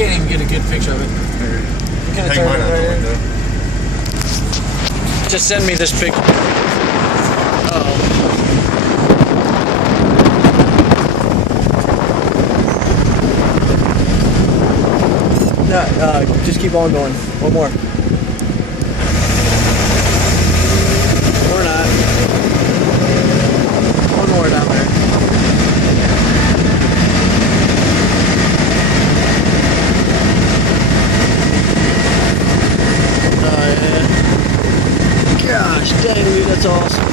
can't even get a good picture of it. Hang mine out the window. Just send me this picture. Uh-oh. No, just keep on going. One more. Or not. One more down there. Oh, yeah. Gosh dang, dude, that's awesome.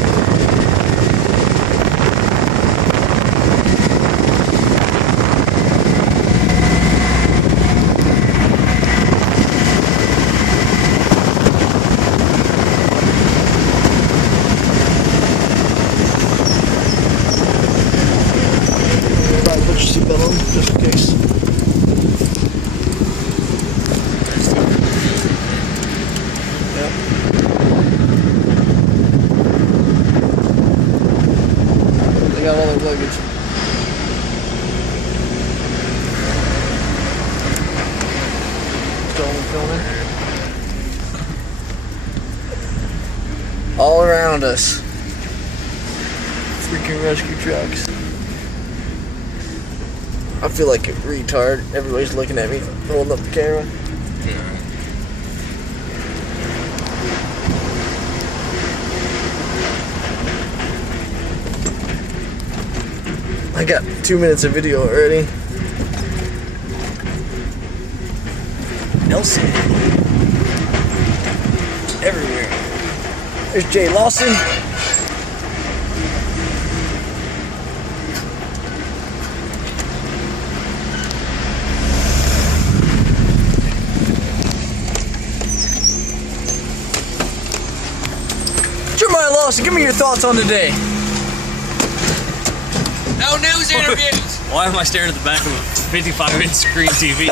Probably put your seatbelt on, just in case. Yep. They got all their luggage. Still filming. All around us. Freaking rescue trucks. I feel like a retard. Everybody's looking at me, holding up the camera. Yeah. I got 2 minutes of video already. Nelson. Everywhere. There's Jay Lawson. Jeremiah Lawson, give me your thoughts on today. No news interviews! Why am I staring at the back of a 55-inch screen TV?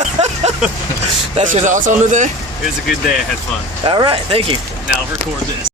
That's your thoughts on today? It was a good day. I had fun. All right, thank you. Now record this.